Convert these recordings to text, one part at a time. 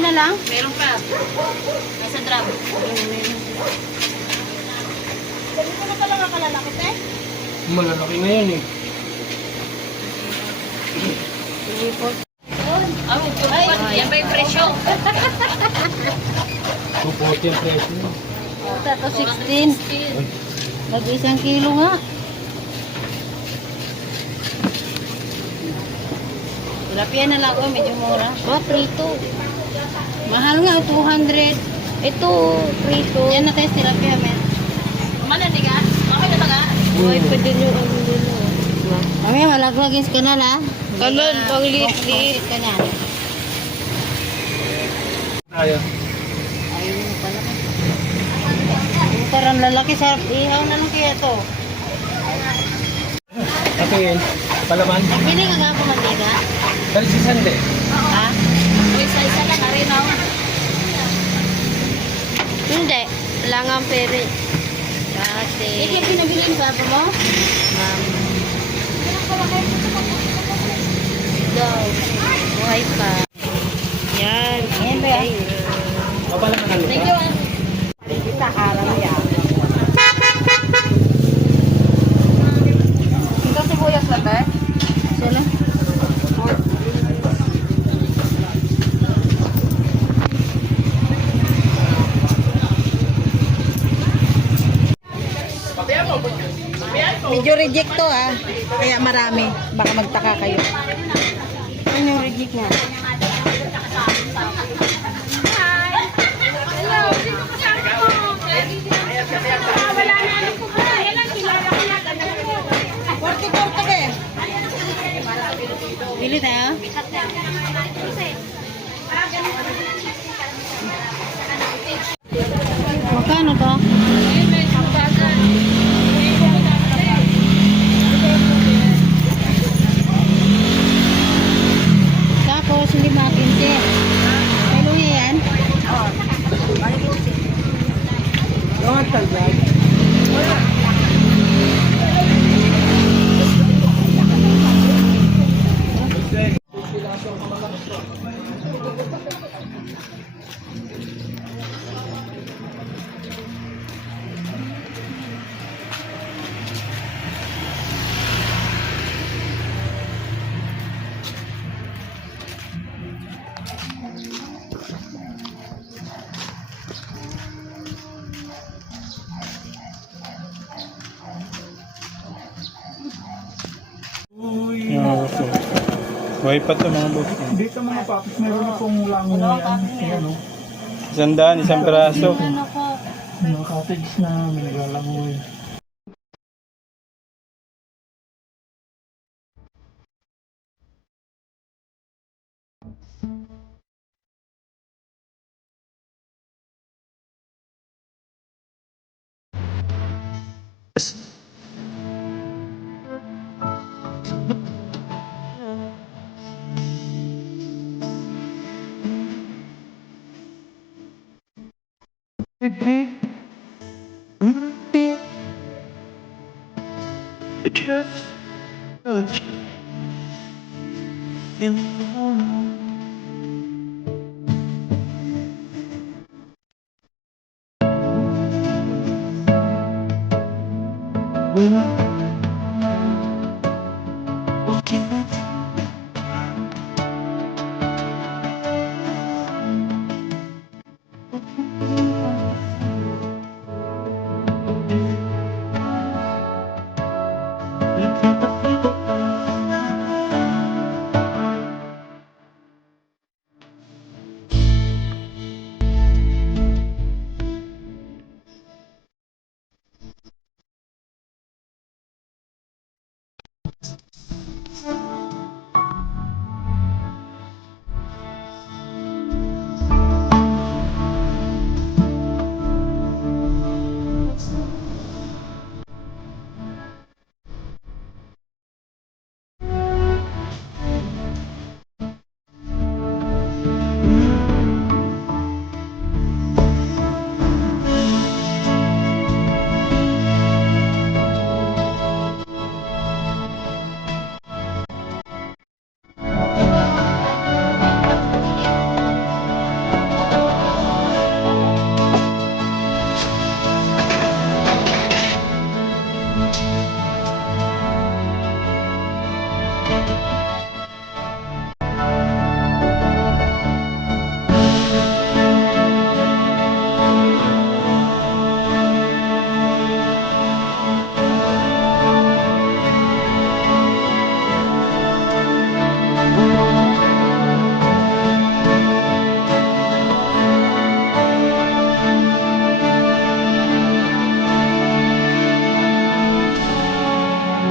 na lang? Meron pa. Nasa drum. Sabi ko na pala nga kalalaki, te. Malalaki na yan eh. Yan ba yung presyo? 240 ang presyo niya. Ito, 16. Nag-1 kilo nga. Tilapia na lang, oh, medyo mura. Prito. Mahal nga, 200. Ito, prito. Yan na tayo tilapia, men. Malandi ka? Okay na ba ka? Uy, pwede nyo, Mamaya, malagwagin ka na na. Kanon, pang liit-liit. Ka na. Ayaw. Ayun mo pala. Yung parang lalaki, sa ihaw na lang kaya to. Patingin. Palaman. Pili ka nga kumandiga? Dahil si Sande. Ha? Uy, isa-isa lang. Arinaw. Hindi. Wala nga ang pere. Kasi... Ito pinabili yung baba mo? Ma'am. Go. Buhay pa. Yan. Yan ba yan? Mapalaman ano Thank ka? you. Kita harap yan. Ito sibuyas na ba? Sila? Medyo reject to ah. Kaya marami. Baka magtaka kayo. Ano yung reject nga? Porto ba eh? Bili tayo? Magkano to? Tapos, hindi makinti. May luya yan? Oo. Yung talbag. Buhay pa ito mga boss. Dito mga papis, meron na pong langon yan. Ayan o. 100, isang peraso. Ano ko? Mga cottage na may naglalangoy.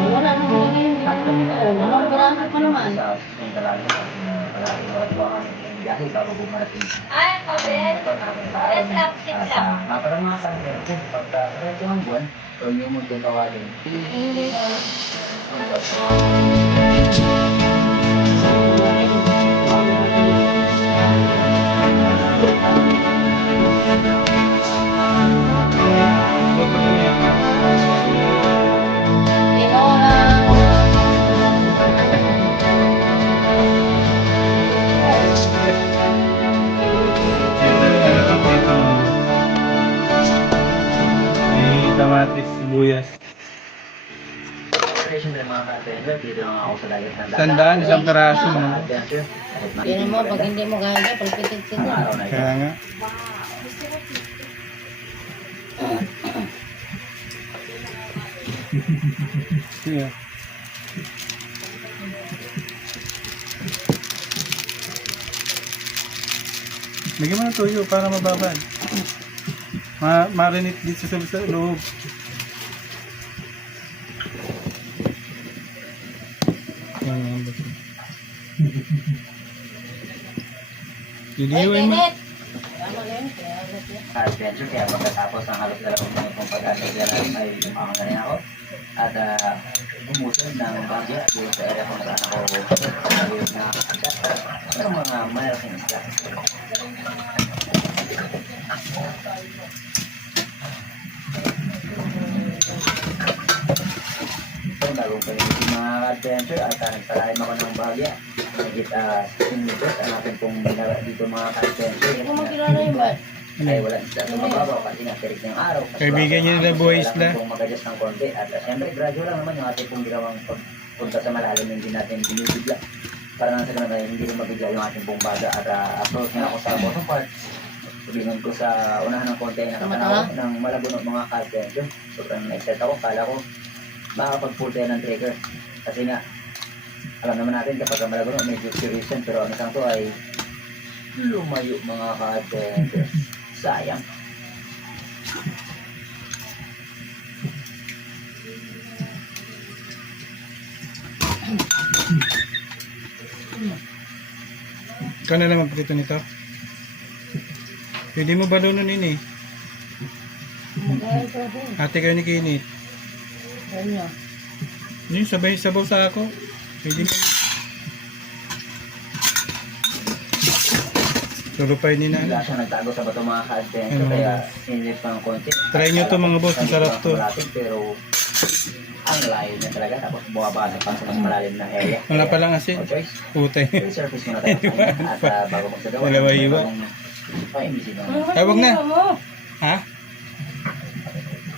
Wala nang magiging. Limang piraso pa naman. Ay, Koben. Let's up, sit lang. May kamatis, sibuyas. Sandaan, isang piraso. Mga boss. Yan mo, pag hindi mo kaya, palpitit-pitit. Kaya nga. Yeah. Bigyan mo ng tuyo para mababad. Marinate dito sa loob. Ayan, boss. Diliwin mo. Adventure kaya pagkatapos ng halos 2 taong pag-adventure ay lumakas na rin ako at umusod ng bagya dito sa area kung saan ako nagayos na agad ng mga malaking isla. So, bagong panitin mga adventure at nagpalalim ako ng bagya. Nagit 15 meters ang ating pong binara dito mga adventure. Hindi mo kilala yung bat. Ay wala isla tumababaw kasi natirik ng araw. Kaibigan niyo na buhay isla. Kung mag-adjust ng konti at siyempre gradual lang naman yung ating pong ginawang pagpunta sa malalim, hindi natin binibigla para nang sa ganun ay hindi rin mabigla yung ating pong baga at approach nga ako sa bottom part. Sabihin ko sa unahan ng konti ay nakatanaw ng malabunok mga kalpensyo. Sobrang na-excited ako, kala ko makakapag-pull tayo ng trigger kasi nga alam naman natin kapag malabunok medyo curious yan, pero ang isang to ay lumayo mga kalpensyo. Sayang. Ikaw na lang magprito nito. Pwede mo balunin eh. Ate kayo ni Kinit. Ganyan. Yun, sabay sabaw sa ako. Pwede mo. Tulupay ni Bigla na. siya nagtago sa bato mga ka-adventure, Ano, kaya sinilip pa ng konti. Try nyo to mga boss, Akala ko masarap to. malapit, pero ang layo niya talaga, tapos bumabasa pa sa mas malalim na area. Wala pa lang No asin. choice. Putay. Resurface muna tayo sa kanya, at bago magsagawa. Dalawa iwa. Ay, imbisi na. Ay, wag na. Ha?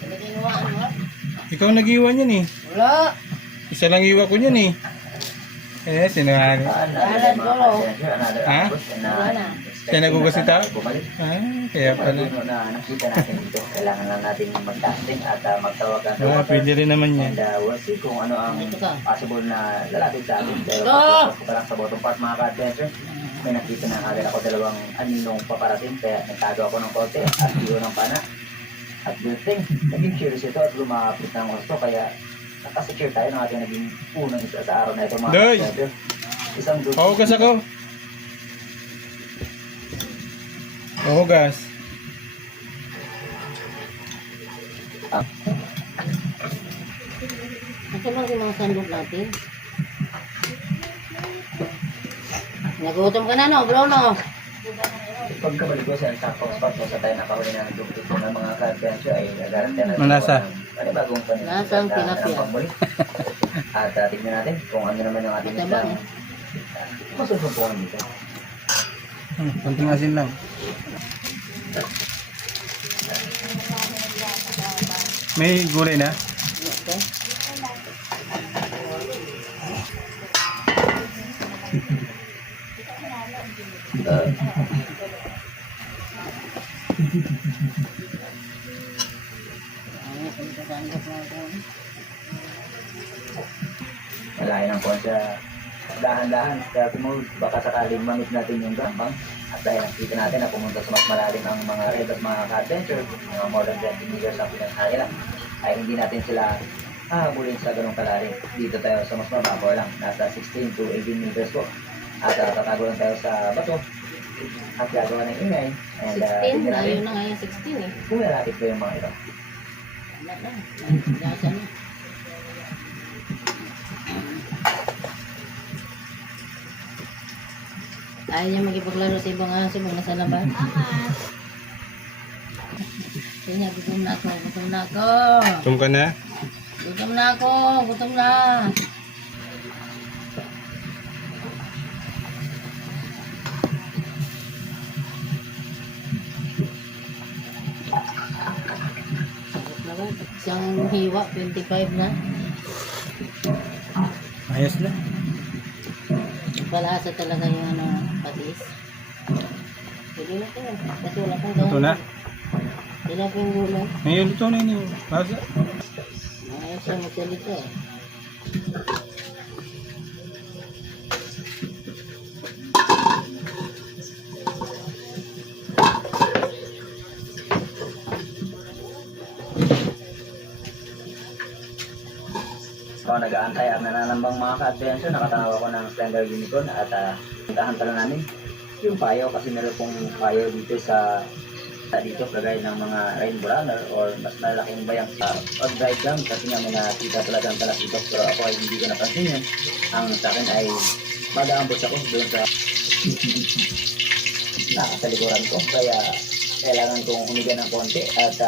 Hindi kinuhaan mo. Ikaw nag-iwan yan eh. Wala. Isa lang iwa ko yan eh. Eh, sinuhan. Another mga ka-adventure, another Ha? ambush, and, Wala na. expecting Siya nagugas na ni Tao? bumalik. Ah, kaya pala. Malabunok na nakita natin dito. Kailangan lang natin mag-casting at magtawagan sa Ah, water. pwede rin naman yan. And we'll see kung ano ang Dito ka. possible na lalapit sa atin. Pero Dito! pagpapos ko pa lang sa bottom part mga ka-adventure, may nakita na agad ako 2 aninong paparating. Kaya nagtago ako ng konti at iyo ng pana. At good thing, naging curious ito at lumapit ng gusto. Kaya nakasecure tayo ng ating naging unang isa sa araw na ito mga Doy! ka-adventure. Isang good Pahugas ako. Pahugas. Ito lang yung mga sandok natin. Nagutom ka na, no, bro, no? Pagkabalik ko sa top spot kung sa tayo nakahuli na nagdugtog ng mga ka-adventure ay nagarantiyan na Manasa. panibagong Lasang tilapia. At tignan natin kung ano naman yung ating Tama, isang eh. masusupuan dito. Konting asin lang. May gulay na? Okay. Malayo ng konti. Dahan-dahan, kaya tumulog, baka sakaling mamit natin yung gambang. At dahil nakita natin na pumunta sa mas malalim ang mga red at mga adventure, mga more than 20 meters ang pinagkaya, ay hindi natin sila hahabulin sa ganong kalalim. Dito tayo sa mas mababaw lang, nasa 16 to 18 meters po. At tatago lang tayo sa bato at gagawa ng ingay. And 16, tingnan natin layo na ngayon 16 eh. kung nalapit ko yung mga ito. Wala na. Gasa na. Ayaw niya makipaglaro sa ibang aso mo nasa labas. Kaya niya, gutom na ako, gutom na ako. Tum ka na? Gutom na ako, gutom na. Sarap naman. Isang hiwa, 25 na. Ayos na. Palasa talaga yung ano, patis. Pwede na ito. Kasi wala pang Ito na. Wala pang gulay. Ngayon ito na yun. Basa. Ayos siya magsalita eh. So, nag-aantay at nananambang mga ka-adventure, nakatanaw ako ng slender unicorn at puntahan pala namin yung payo kasi meron pong payo dito sa dito kagaya ng mga rainbow runner or mas malaking bayang sa pag-drive lang kasi nga may nakita talagang talakitok pero ako ay hindi ko napansin yun. Ang sa akin ay mag-aambos ako doon sa nakasalikuran ko kaya kailangan kong humiga ng konti at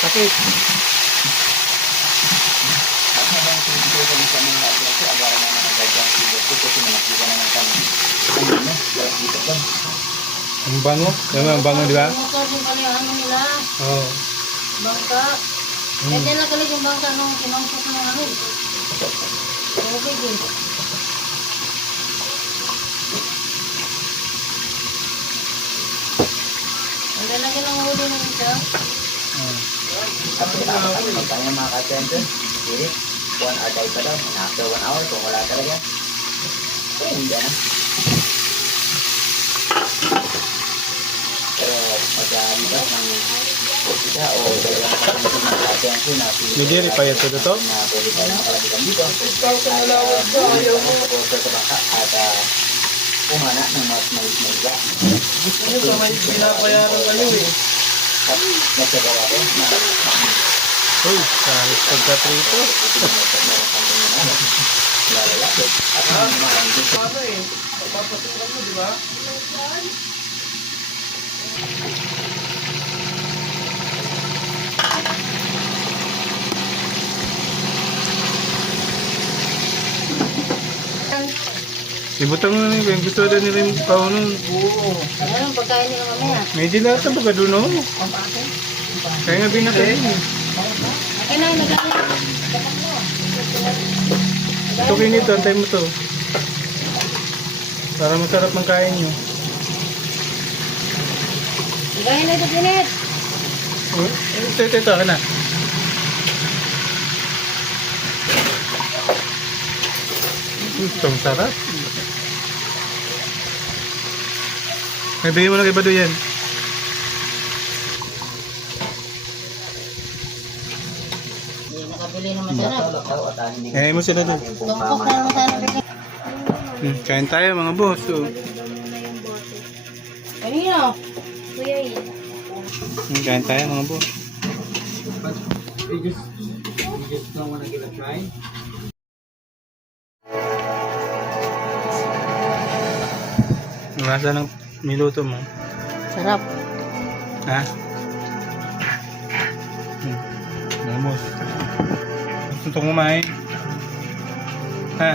Sakit. at habang pinito ko sa mga adventure, agaran na mga gadyang sibot ko kasi nakita na ng kami. Ano mo? Galang dito ba? Ang bango. Diba, ang bango, di ba? Bangka din pala yung ano nila. Oo. Bangka. Kaya dyan lang kalit yung bangka nung kinangkot ng ano. Okay din. Ang lalagyan ng huli ng isa. At pagkakang mga ka-adventure, spirit, 1 hour tayo pa daw. And after 1 hour, kung wala talaga, hindi na. Pero pagka-ligas ng isa o dalawang kapatid ng ka-adventure na Hindi, ripayat ko to? na pwede tayo makalabitan dito. Sa baka at umana ng mas maliga. Gusto nyo sa may pinapayaran kayo eh. At nagsagawa ko na Uy, kahit pagka-trito. lalapit at marami. Ano eh, papasukan mo, di ba? Ibutang mo na yung gusto na nila yung pauno. Oo. Anong pagkain nila mamaya? May dilata ba ka doon, oh? Kaya nga binakain eh. Okay na, nagalit. Ito kinito, antay mo to. Para masarap ang kain nyo. Gaya na ito, Janet. Ito, ka na. Ang sarap. Nabigyan mo na kay Bado yan. Hindi nakabili na masarap. Ngayon mo sila doon. Tungkok na masarap. Kain tayo mga boss. Oh. Kanino? Kain tayo mga boss. You just don't wanna give a try? Masa ng niluto mo? Sarap. Ha? Mga boss. Gusto itong kumain? Ha?